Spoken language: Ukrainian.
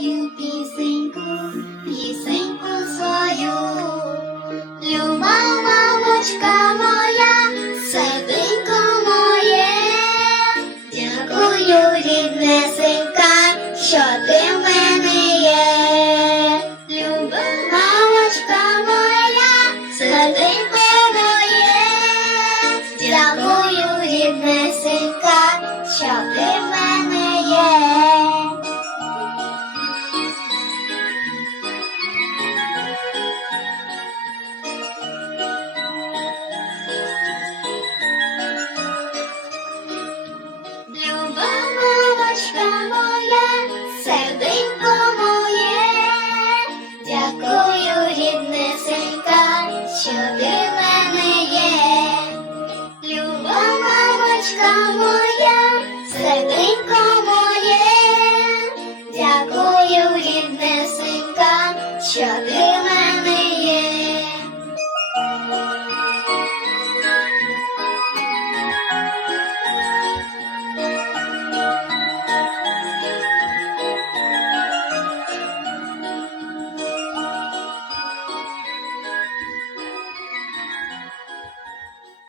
пісеньку, пісеньку свою, люба мамочка моя, садинко моє, дякую ріднесенька, що ти в мене є, люба мамочка моя, садинко моє, дякую рідне. що ти в мене є, люба мамочка моя, серденько моє, дякую ріднесенька, що ти мене.